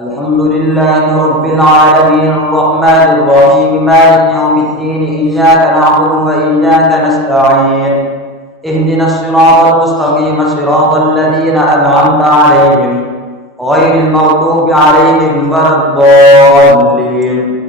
الحمد لله رب العالمين الرحمن الرحيم مالك يوم الدين إياك نعبد وإياك نستعين اهدنا الصراط المستقيم صراط الذين أنعمت عليهم غير المغضوب عليهم ولا الضالين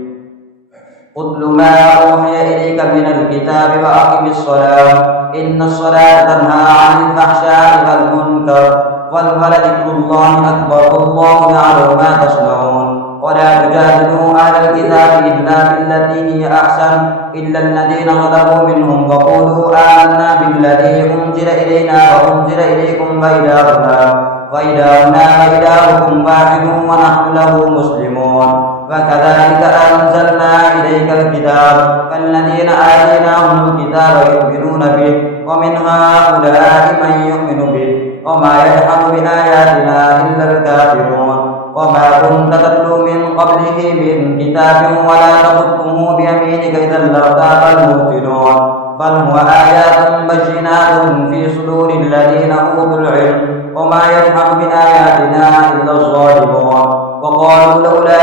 اتل ما أوحي إليك من الكتاب وأقم الصلاة إن الصلاة تنهى عن الفحشاء والمنكر ولذكر الله أكبر والله يعلم ما تصنعون ولا تجادلوا أهل الكتاب إلا بالتي هي أحسن إلا الذين ظلموا منهم وقولوا آمنا بالذي أنزل إلينا وأنزل إليكم وإلهنا وإلهكم واحد ونحن له مسلمون وكذلك أنزلنا إليك الكتاب فالذين آتيناهم الكتاب يؤمنون به ومن هؤلاء من يؤمن به وما يجحد بآياتنا إلا الكافرون وما كنت تتلو من قبله من كتاب ولا تخطه بيمينك إذا لارتاب المبطلون بل هو آيات بينات في صدور الذين أوتوا العلم وما يجحد بآياتنا إلا الظالمون وقالوا لولا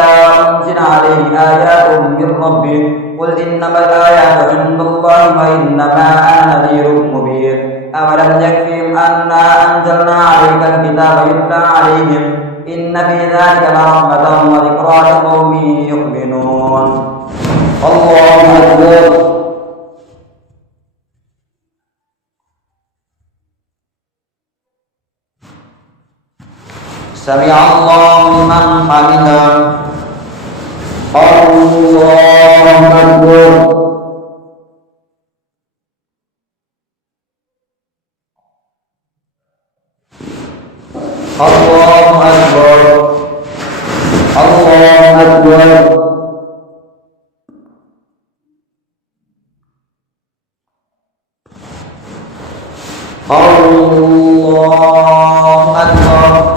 أنزل عليه آيات من ربه قل إنما الآيات عند الله وإنما أنا نذير مبين أولم يكفهم أنا أنزلنا عليك الكتاب يتلى عليهم إن في ذلك لرحمة وذكرى لقوم يؤمنون الله أكبر سمع الله لمن حمده الله أكبر الله أكبر الله أكبر الله أكبر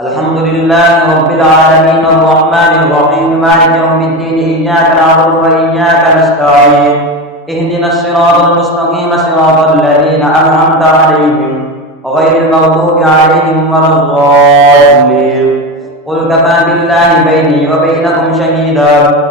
الحمد لله رب العالمين الرحمن الرحيم مالك يوم الدين إياك نعبد وإياك نستعين اهدنا الصراط المستقيم صراط الذين أنعمت عليهم غير المغضوب عليهم ولا الضالين قل كفى بالله بيني وبينكم شهيدا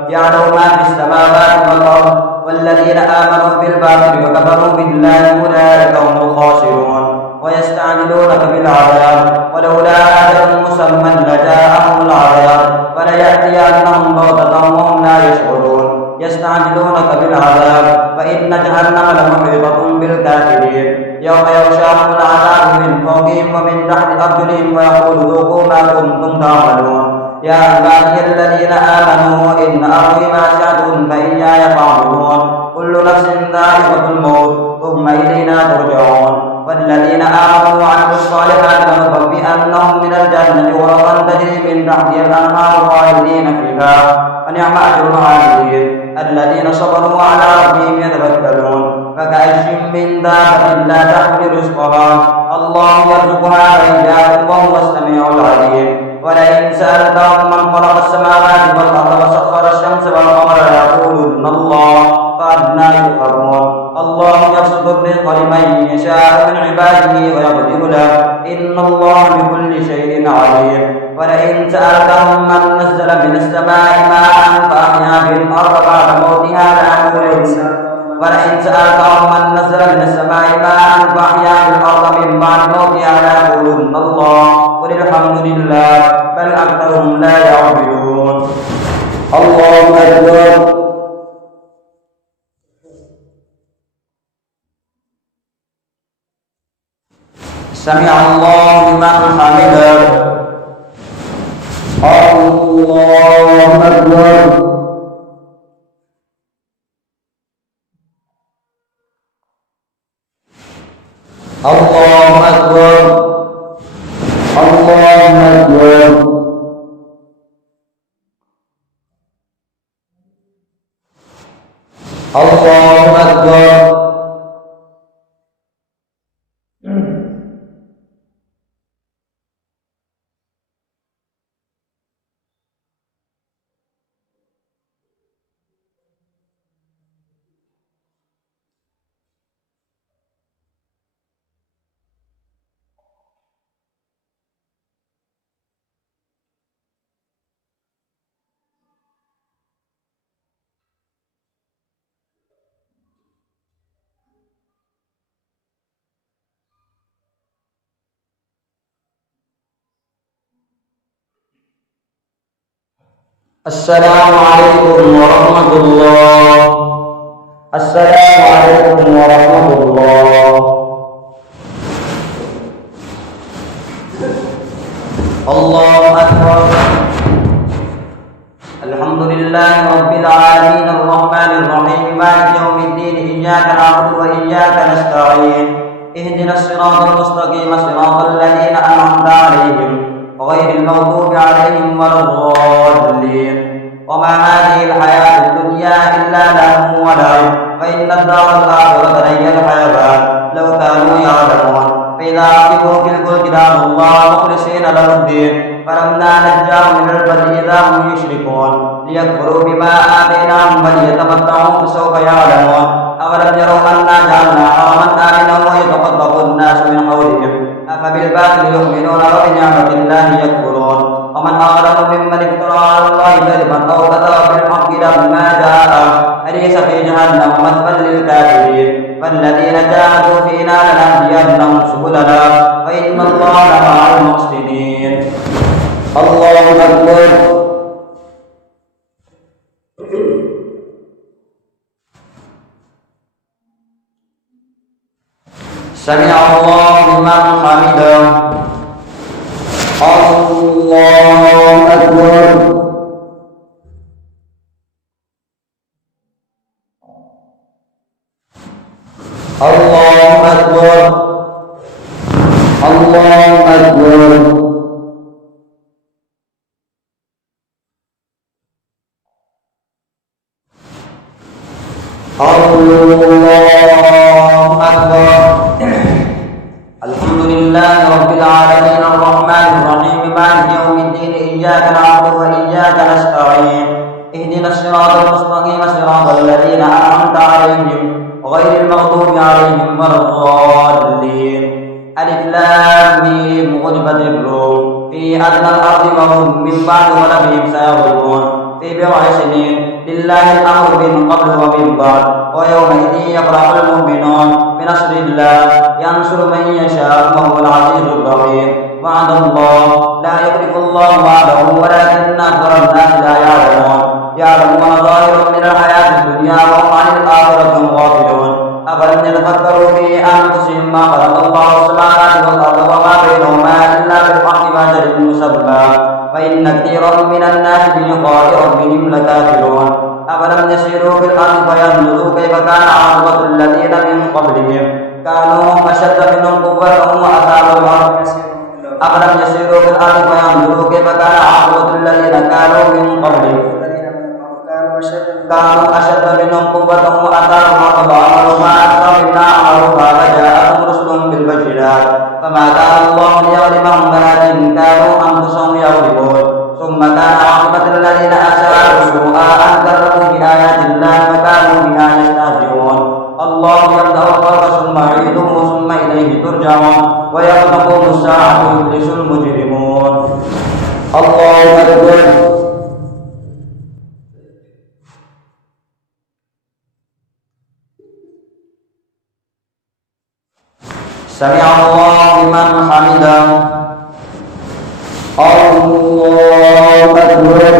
يعلم ما في السماوات والأرض والذين آمنوا بالباطل وكفروا بالله أولئك هم الخاسرون ويستعجلونك بالعذاب ولولا أجل مسمى لجاءهم العذاب وليأتينهم بغتة وهم لا يشعرون يستعجلونك بالعذاب فإن جهنم لمحيطة بالكافرين يوم يغشاهم العذاب من فوقهم ومن تحت أرجلهم ويقول ذوقوا ما كنتم تعملون يا عبادي الذين آمنوا إن أرضي واسعة فإياي فاعبدون كل نفس ذائقة الموت ثم إلينا ترجعون والذين آمنوا وعملوا الصالحات لنبوئنهم من الجنة غرفا تجري من تحتها الأنهار خالدين فيها ونعم أجر العاملين الذين صبروا على ربهم يتوكلون فكأي من دابة لا تحمل رزقها الله يرزقها وإياكم وهو السميع العليم ولئن سألتهم من خلق السماوات والأرض وسخر الشمس والقمر ليقولن الله فأنى يؤفكون الله يبسط الرزق لمن يشاء من عباده ويقدر له إن الله بكل شيء عليم ولئن سألتهم من نزل من السماء ماء فأحيا به الأرض بعد موتها ولئن سألتهم من نزل من السماء ماء فأحيا به الأرض من بعد موتها ليقولن الله قل الحمد لله بل أكثرهم لا يعقلون الله أكبر سمع الله لمن حمده الله أكبر الله أكبر الله أكبر الله أكبر Assalamualaikum warahmatullahi. Assalamualaikum warahmatullahi. Allahu akbar. Alhamdulillahi rabbil alamin arrahmanir rahim maliki yaumiddin iyyaka na'budu wa iyyaka nasta'in ihdinas siratal mustaqim siratal ladzina an'amta 'alaihim ghairil maghdubi 'alaihim waladdallin. Wa ma hadhihi al-hayatud dunya illa lahun wa la'ib fa inna ad-dara al-akhirata hiya al-hayawan law kanu ya'lamun. Fa idza rakibu fil fulki da'u Allah mukhlisina lahu ad-din فلما نجاهم إلى البر إذا هم يشركون ليكفروا بما آتيناهم بل يتمتعوا فسوف يعلمون أولم يروا أنا جعلنا حرما آمنا ويتخطف الناس من حولهم أفبالباطل يؤمنون وبنعمة الله يكفرون ومن أظلم ممن افترى على الله كذبا أو كذب بالحق لما جاءه أليس في جهنم مثوى للكافرين فالذين جاهدوا فينا لنهدينهم سبلنا وإن الله مع المحسنين. Allahu Akbar. Sami Allahu liman hamidah. Allahu Akbar. Allahu Akbar. Allahu Akbar. Allahu Akbar. Alhamdulillahi rabbil alamin arrahmanir rahim maliki yaumiddin iyyaka na'budu wa iyyaka nasta'in ihdinas siratal mustaqim siratal ladzina an'amta 'alaihim ghairil maghdubi 'alaihim waladdallin. Alif lam mim ghulibatir rum fi adnal ardi wa hum min ba'di ghalabihim sayaghlibun fi bid'i sinin lillahi al-amru min qablu wa min ba'd wa yawma'idhin yafrahul mu'minun bi nasrillah yansuru man yasha wa huwal 'azizur rahim. Wa'ada Allah la yukhlifu Allah wa'dahu walakinna aktharan nas la ya'lamun ya'lamuna zahiran min al-hayati ad-dunya wa hum 'anil akhirati ghafilun. أفلم يتفكروا في أنفسهم ما خلق الله السماوات والأرض وما بينهما إلا بالحق وأجل مسمى وإن كثيرا من الناس بلقاء ربهم لكافرون. أفلم يسيروا في الأرض فينظروا كيف كان عاقبة الذين من قبلهم كانوا أشد منهم قوة وأثاروا الأرض. أفلم يسيروا في الأرض فينظروا كيف كان عاقبة الذين كانوا من قبلهم كانوا أشد منهم قوة وأثاروا الأرض وعملوا ما أكثر مما عملوا فجاءتهم رسلهم بالبينات فما كان الله ليظلمهم ولكن كانوا أنفسهم يظلمون. ثم كان عاقبة الذين أساءوا سوءا أن كذبوا بآيات الله فكانوا بها يستهزئون. الله يبدأ الخلق ثم يعيده ثم إليه ترجعون ويوم تقوم الساعة يبلس المجرمون. الله أكبر. Sami Allahu liman hamidah. Allahu Akbar.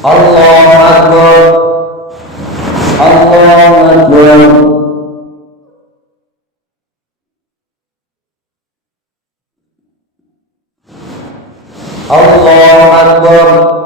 Allahu Akbar. Allahu Akbar. Allahu Akbar.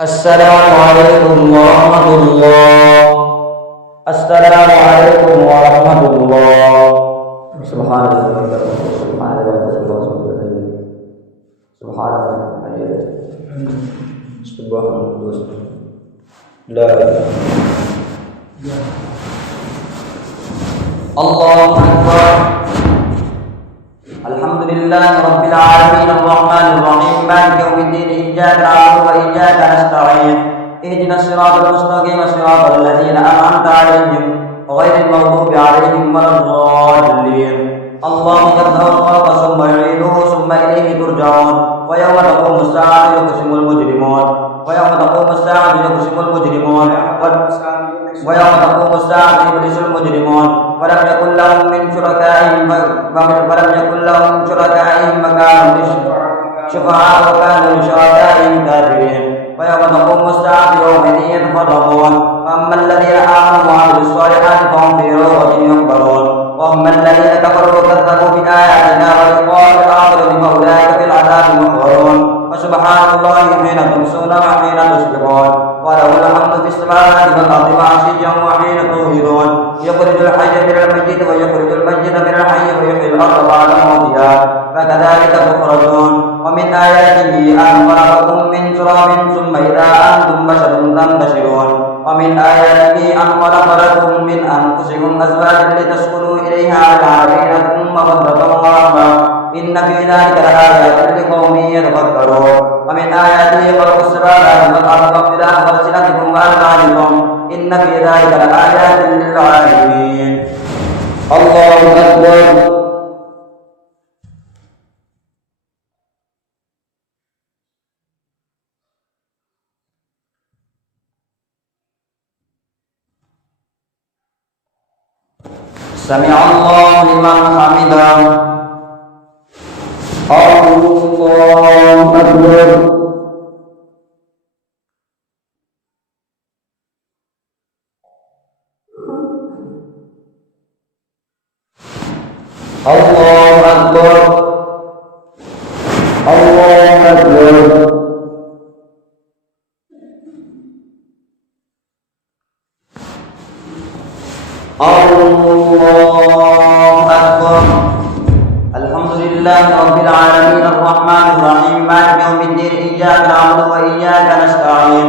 Assalamualaikum warahmatullahi. Assalamualaikum warahmatullahi. Subhanallah. Subhanallah. Subhanallah. Subhanallah. La ilaha الله أكبر. الحمد لله رب العالمين الرحمن الرحيم مالك يوم الدين إياك نعبد وإياك نستعين اهدنا الصراط المستقيم صراط الذين أنعمت عليهم غير المغضوب عليهم ولا الضالين. الله يبدأ الخلق ثم يعيده ثم إليه ترجعون ويوم تقوم الساعة يقسم المجرمون ويوم تقوم الساعة يقسم المجرمون ويوم تقوم الساعة يبلس المجرمون ولم يكن لهم من شركائهم مكان شفعاء وكانوا لشركائهم كافرين ويوم تقوم الساعة يومئذ يتفرقون فأما الذين آمنوا وعملوا الصالحات فهم في روضة يحبرون وأما الذين كفروا وكذبوا بآياتنا ولقاء الآخرة فأولئك في العذاب محضرون وسبحان الله حين تمسون وحين تصبحون وله الحمد في السماوات والأرض وعشيا وحين تظهرون يخرج الحي من الميت ويخرج الميت من الحي ويحيي الأرض بعد موتها فكذلك تخرجون ومن آياته أن خلقكم من تراب ثم إذا أنتم بشر تنتشرون ومن آياته أن خلق لكم من أنفسكم أزواجا لتسكنوا إليها وجعل بينكم مودة ورحمة إن في ذلك لآيات لقوم يتفكرون ومن آياته خلق السماوات والأرض واختلاف ألسنتكم وألوانكم إن في ذلك لآيات للعالمين. الله أكبر. سمع الله لمن حمده. الله أكبر. الله أكبر. الله أكبر. الله أكبر. الحمد لله رب العالمين الرحمن الرحيم مالك يوم الدين إياك نعبد وإياك نستعين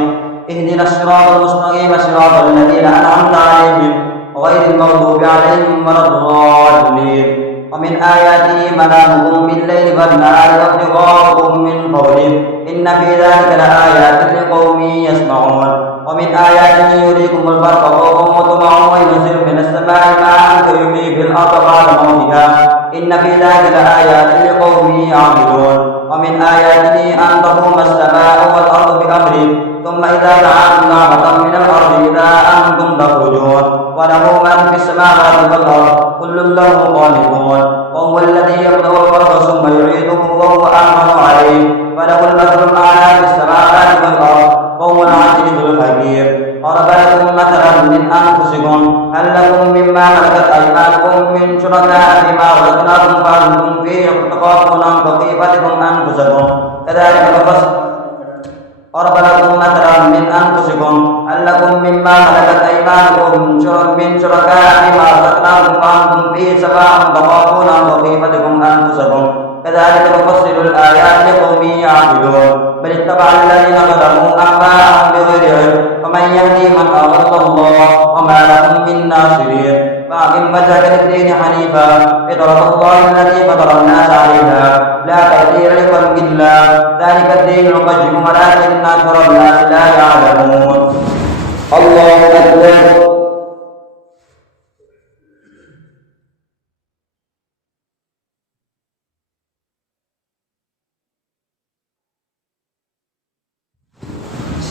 اهدنا الصراط المستقيم صراط الذين أنعمت عليهم غير المغضوب عليهم ولا الضالين. ومن آياته منامكم بالليل والنهار وابتغاؤكم من فضله إن في ذلك لآيات لقوم يسمعون. ومن آياته يريكم البرق خوفا وطمعا وينزل من السماء ماء فيحيي به الأرض بعد موتها إن في ذلك لآيات لقوم يعقلون. ومن آياته أن تقوم السماء والأرض بأمره ثم إذا دعاكم دعوة من الأرض إذا أنتم تخرجون وله من في السماوات والأرض كل له قانتون وهو الذي يبدأ الخلق ثم يعيده وهو أهون عليه وله المثل الأعلى في السماوات والأرض وهو العزيز الحكيم. ضرب لكم مثلا من أنفسكم هل لكم مما ملكت أيمانكم من شركاء فيما رزقناكم فأنتم فيه تخافون أن خيفتكم أنفسكم كذلك نفصل. ضرب لكم مثلا من أنفسكم هل لكم مما ملكت أيمانكم من شركاء فيما رزقناكم فأنتم فيه سواء تخافون أن خيفتكم أنفسكم كذلك نفصل الآيات لقوم يعقلون. بل اتبع الذين ظلموا أهواءهم بغير علم ومن يهدي من أضل الله وما لهم من ناصرين. فأقم وجهك للدين حنيفا فطرة الله التي فطر الناس عليها لا تبديل لخلق الله ذلك الدين القيم ولكن أكثر الناس لا يعلمون. الله أكبر.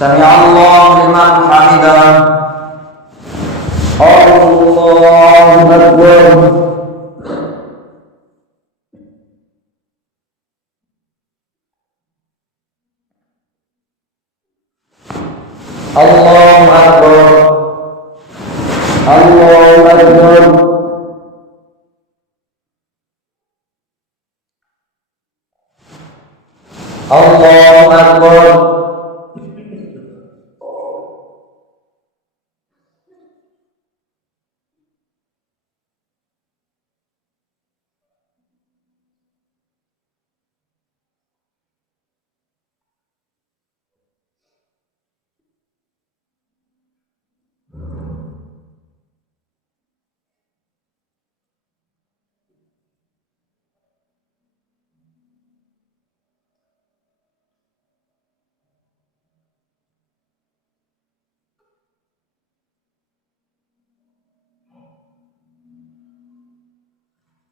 سمع الله لمن حمده. الله أكبر. الله أكبر. الله أكبر. الله أكبر.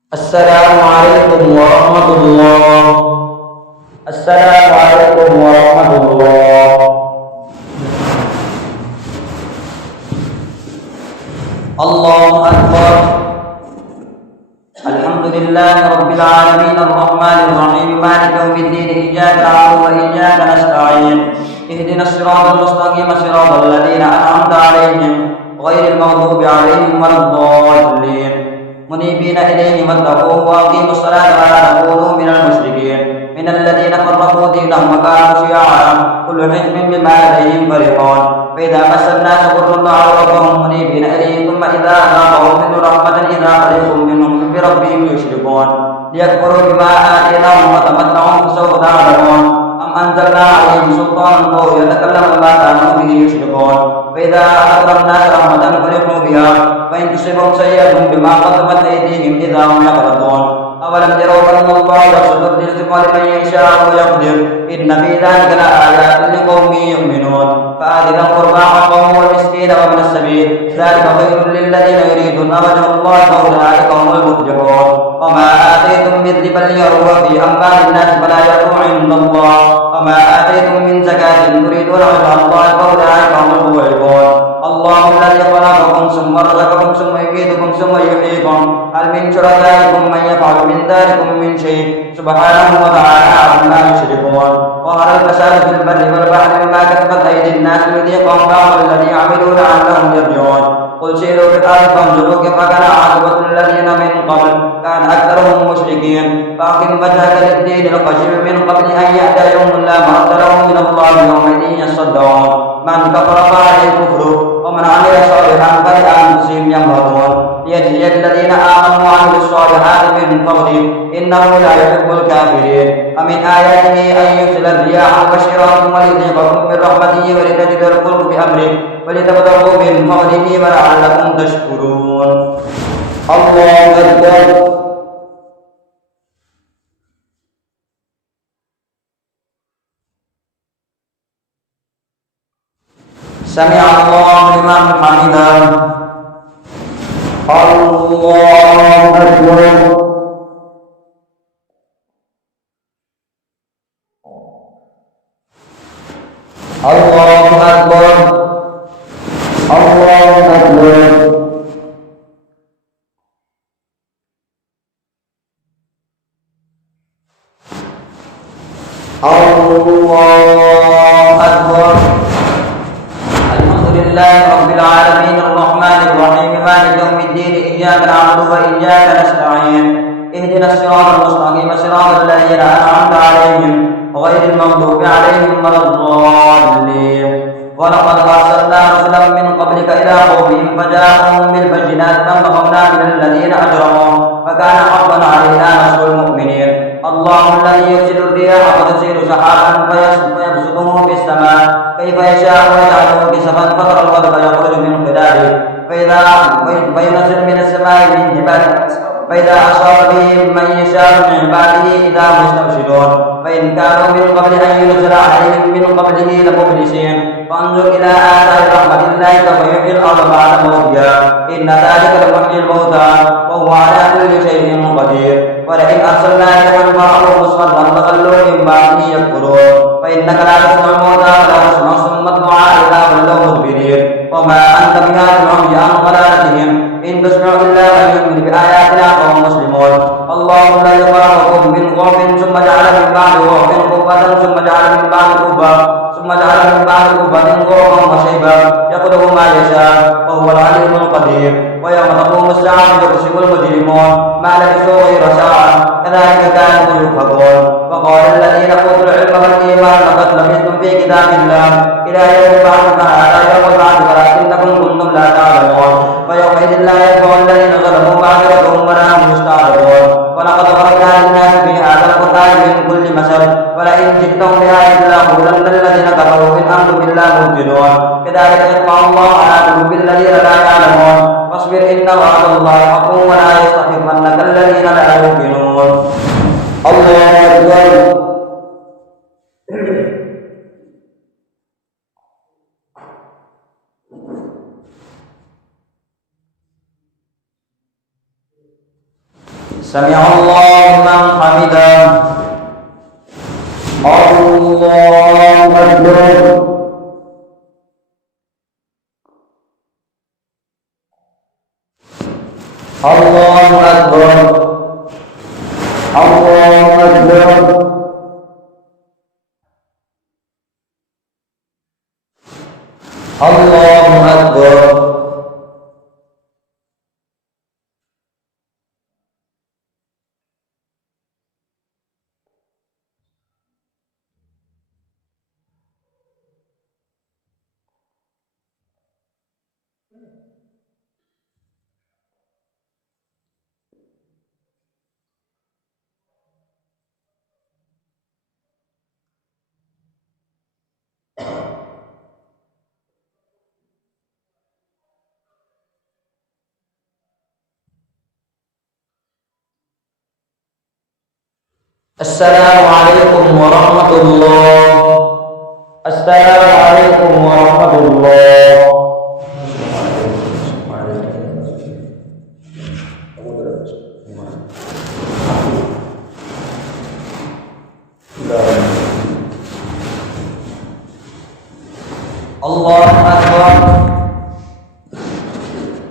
Assalamualaikum warahmatullahi. Assalamualaikum warahmatullahi. Allahu Akbar. Alhamdulillahi Rabbil Alamin Ar-Rahmanir Rahim Maliki Yawmiddin Iyyaka na'budu wa iyyaka nasta'in Ihdinas siratal mustaqim siratal ladzina an'amta 'alaihim ghairil maghdubi 'alaihim waladdallin munibina ilayhi wattaqu wa aqimus salata wa la takunu minal musyrikin minal ladzina farraqu dinahum wa kanu syi'a kullu hizbin bima ladayhim farihun fa idza massa an-nasa dhurrun da'u rabbahum munibina ilayhi thumma idza adaqahum minhu rahmatan idza fariqun minhum بربهم يشركون ليكفروا بما آتيناهم وتمتعوا فسوف تعلمون أم أنزلنا عليهم سلطانا فهو يتكلم بما كانوا به يشركون فإذا أخذ الناس رحمة فرحوا بها فإن تصبهم سيئة بما قدمت أيديهم إذا هم يقنطون أولم يروا أن الله يبسط الرزق لمن يشاء ويقدر إن في ذلك لآيات لقوم يؤمنون فآت ذا القربى حقه والمسكين وابن السبيل ذلك خير للذين يريدون وجه الله فأولئك هم المفلحون وما آتيتم من ربا ليربو في أموال الناس فلا يربو عند الله وما آتيتم من زكاة تريدون وجه الله فأولئك هم المضعفون الله الذي خلقكم ثم رزقكم ثم يميتكم ثم يحييكم هل من شركائكم من يفعل من ذلكم من شيء سبحانه وتعالى عما يشركون وعلى الفساد في البر والبحر بما كسبت أيدي الناس ليذيقهم بعض الذي عملوا لعلهم يرجعون قل سيروا في الأرض فانظروا كيف كان عاقبة الذين من قبل كان أكثرهم مشركين فأقم وجهك للدين القيم من قبل أن يأتي يوم لا مرد له من الله يومئذ يصدعون من كفر فعليه كفره ومن عمل صالحا فلأنفسهم يمهدون ليجزي الذين آمنوا وعملوا الصالحات من فضله إنه لا يحب الكافرين ومن آياته أن يرسل الرياح مبشرات وليذيقكم من رحمته ولتجري الفلك بأمره ولتبتغوا من فضله ولعلكم تشكرون. الله أكبر. سمع الله لمن حمده. الله أكبر. الله أكبر. الله أكبر. الله أكبر. الحمد لله رب العالمين الرحمن الرحيم مالك يوم الدين إياك نعبد وإياك نستعين اهدنا الصراط المستقيم صراط الذين أنعمت عليهم غير المغضوب عليهم ولا الضالين ولقد أرسلنا رسلا من قبلك إلى قومهم فجاءهم بالبينات فانتقمنا من الذين أجرموا فكان حقا علينا نصر المؤمنين الله الذي يرسل الرياح فتثير سحابا فيبسطه في السماء كيف يشاء ويجعله كسفا فترى الودق يخرج من خلاله فينزل من السماء من جبال فإذا أصاب بهم من يشاء من عباده إذا هم يستبشرون فإن كانوا من قبل أن ينزل عليهم من قبله لمبلسين فانظر إلى آثار رحمة الله كيف يحيي الأرض بعد موتها إن ذلك لمحيي الموتى وهو على كل شيء قدير ولئن أرسلنا ريحا فرأوا مصفرا فظلوا من بعده يكفرون فإنك لا تسمع الموتى ولا تسمع الصم الدعاء إذا ولوا مدبرين وما أنت بهاد العمي عن ضلالتهم إن تسمع إلا من يؤمن بآياتنا فهم مسلمون الله الذي خلقكم من ضعف ثم جعل من بعد ضعف قوة ثم جعل من بعد قوة ثم جعل من بعد قوة ضعفا وشيبا يخلق ما يشاء وهو العليم القدير ويوم تقوم الساعة يقسم المجرمون ما لبثوا غير ساعة كذلك كانوا يؤفكون وقال الذين أوتوا العلم والإيمان لقد لبثتم في كتاب الله إلى يوم البعث فهذا يوم البعث ولكنكم كنتم لا تعلمون ويومئذ لا ينفع الذين ظلموا معذرتهم ولا هم يستعجلون ولقد خرجنا للناس في هذا القرآن من كل مثل ولئن جئتهم بآية ليقولن الذين كفروا إن أنتم إلا مبطلون كذلك يطبع الله على قلوب الذين لا يعلمون فاصبر إن وعد الله حق ولا يستخفنك الذين لا يؤمنون. الله أكبر. Sami'allahu liman hamidah. Allahu Akbar. Allahu Akbar. Allahu Akbar. Allahu Akbar. Assalamualaikum warahmatullahi. Assalamualaikum warahmatullahi. Allahu Akbar.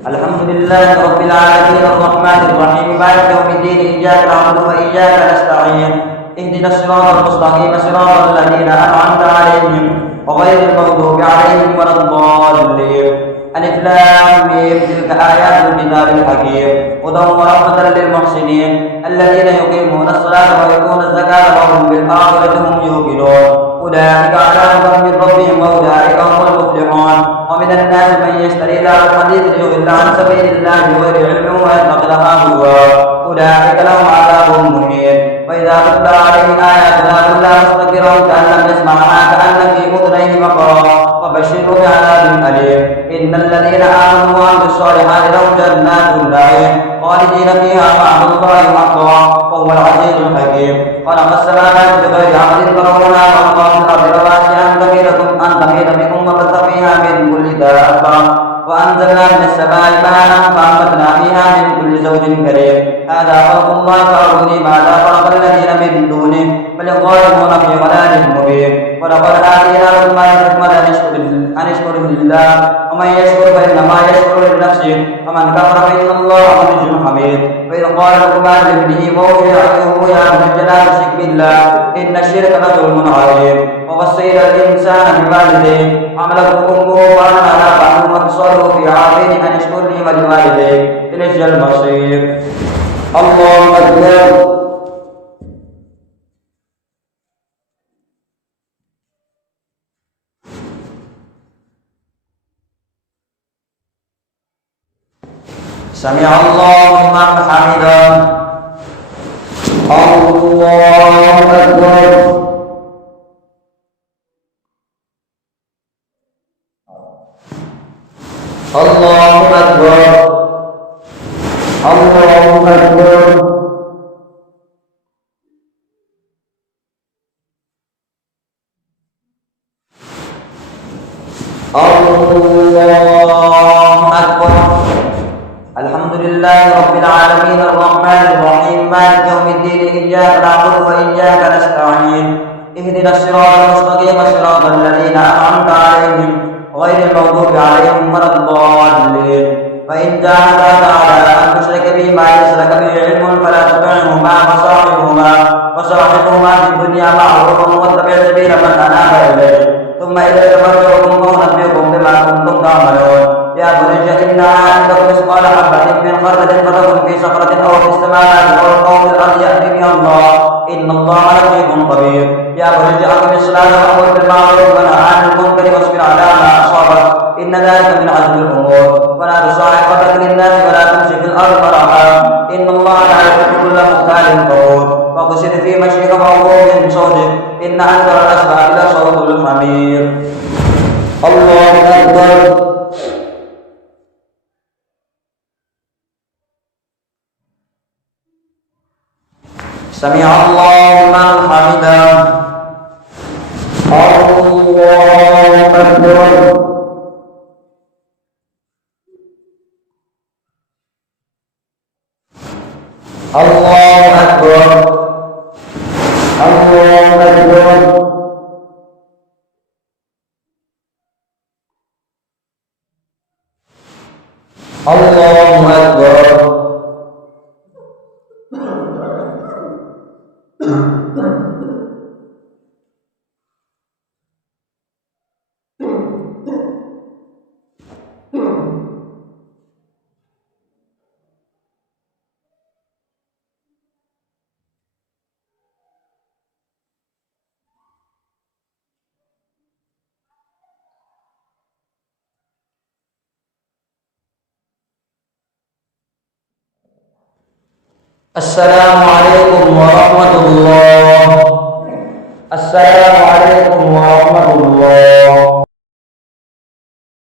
Alhamdulillahi rabbil alamin arrahmanir rahim maliki yaumiddin iyyaka na'budu wa iyyaka nasta'in ihdinas siratal mustaqim siratal ladzina an'amta 'alaihim ghairil maghdubi 'alaihim waladdallin. Alif lam mim tilka ayatul kitabil hakim hudan wa rahmatan lil muhsinin alladzina yuqimuna as-salata wa yu'tuna az-zakata wa hum bil akhirati hum yuqinun. أولئك على هدى من ربهم وأولئك هم المفلحون. ومن الناس من يشتري لهو الحديث ليضل عن سبيل الله بغير علم ويتخذها هزوا أولئك لهم عذاب مهين. وإذا تتلى عليه آياتنا كلها مستكبرا كأن لم يسمعها كأن في أذنيه وقرا فبشره بعذاب أليم. إن الذين آمنوا وعملوا الصالحات لهم جنات النعيم خالدين فيها مع الله حقا وهو العزيز الحكيم. خلق السماوات بغير عمد ترونها وألقى في الأرض رواسي أن تميد بكم وبث فيها من كل دابة وأنزلنا من السماء ماء فأنبتنا فيها من كل زوج كريم. هذا خلق الله فأروني ماذا خلق الذين من دونه بل الظالمون في ضلال مبين. ولقد آتينا لقمان الحكمة أن اشكر لله ومن يشكر فإنما يشكر لنفسه ومن كفر فإن الله غني حميد. وإذ قال لقمان لابنه وهو يعظه يا بني لا تشرك بالله إن الشرك لظلم عظيم. ووصينا الإنسان بوالديه حملته أمه وأنا على فهم وفصاله في عامين أن اشكر لي ولوالديك إليه المصير. الله أكبر. Sami'allahu liman hamidah. Allahu Akbar. Allahu Akbar. Allahu Akbar. Allahu Akbar. Alhamdulillahi rabbil alamin arrahmanir rahim maliki yaumiddin iyyaka na'budu wa iyyaka nasta'in ihdinas siratal mustaqim siratal ladzina an'amta 'alaihim ghairil maghdubi 'alaihim waladdallin. Fa in jahadaka 'ala an tushrika bi ma laysa laka bihi 'ilmun fala tuti'huma wa sahibuhuma fid dunya ma'rufan wattabi' sabila man anaba ilayya thumma ilayya marji'ukum fa unabbi'ukum bima kuntum ta'malun. يا بني إنها أن تكن مثقال حبة من خردل فتكن في صخرة أو في السماوات أو في الأرض يأتي بها الله إن الله لطيف خبير. يا بني أقم الصلاة وأمر بالمعروف ونهى عن المنكر واصبر على ما أصابك إن ذلك من عزم الأمور. ولا تصاحب خدك للناس ولا تمشي في الأرض مرحا إن الله لا يحب كل مختال فخور. واقصد في مشيك وغضب من صوتك إن أنكر الأصوات لصوت الحمير. الله أكبر. Sami'allahu liman hamidah. Allahu Akbar. Allah Allahu Akbar. Assalamualaikum warahmatullahi. Assalamualaikum warahmatullahi.